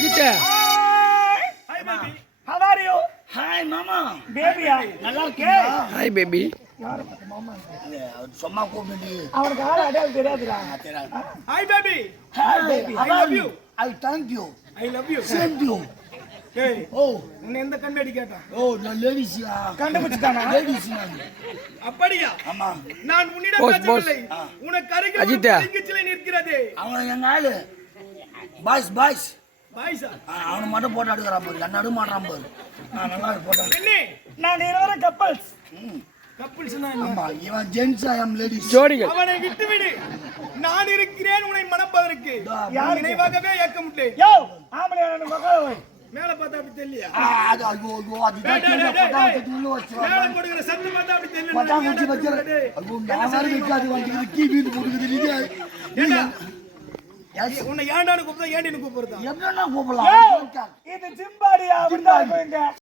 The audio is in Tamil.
Ajith. Hi baby. How are you? Hi mama. Baby. நல்லா இருக்கீங்களா? Hi baby. சும்மா கூப்பிட்டு. அவனுக்கு ஆள அடையாளம் தெரியாதுடா. Hi baby. Hi baby. I love you. I thank you. I love you. Same to you. Hey. Oh. உன்னை எந்த கண்ணாடி கேட்டா? Oh, நான் லேடிஸ்யா. கண்டுபிடிச்சிட்டானா? லேடிஸ் நான். அப்படியா? ஆமா. நான் உன்னிடம் பேசவில்லை. உனக்கு அருகில் ஒரு பளிங்குச்சிலை நிற்கிறது. அவன் எங்க ஆளு. பாய்ஸ். பாய்ஸா? அவனை மட்டும் போட்டோ எடுக்கிறான் பாரு. என்ன எடுக்க மாட்டான் பாரு. நான் நல்லா போட்டோ. என்ன? நான் இருவரும் கப்பல்ஸ். கப்பல்ஸ்னா என்ன? ஆமா, இவன் ஜென்ஸ் ஐ அம் லேடிஸ். ஜோடிகள். அவனை விட்டு விடு. நான் இருக்கிறேன் உன்னை மணப்பதற்கு. யார் நினைவாகவே ஏற்க முடியல. யோ, ஆம்பளை நான் மகளே. மேல பார்த்தா அப்படி தெரியலையா? அது ஐயோ அது போட்டோ எடுத்து உள்ள வச்சு. மேல கொடுக்கிற சத்தம் பார்த்தா அப்படி தெரியல. பட்டா குச்சி வச்சிரு. ஐயோ நான் இருக்காது வந்து கீ வீட்டு போடுது நீங்க. உன்னை ஏண்டான்னு கூப்பிடுறா ஏண்டின்னு கூப்பிடுறா? என்னன்னா கூப்பிடலாம்? இது ஜிம்பாடியா அப்படிதான் இங்க.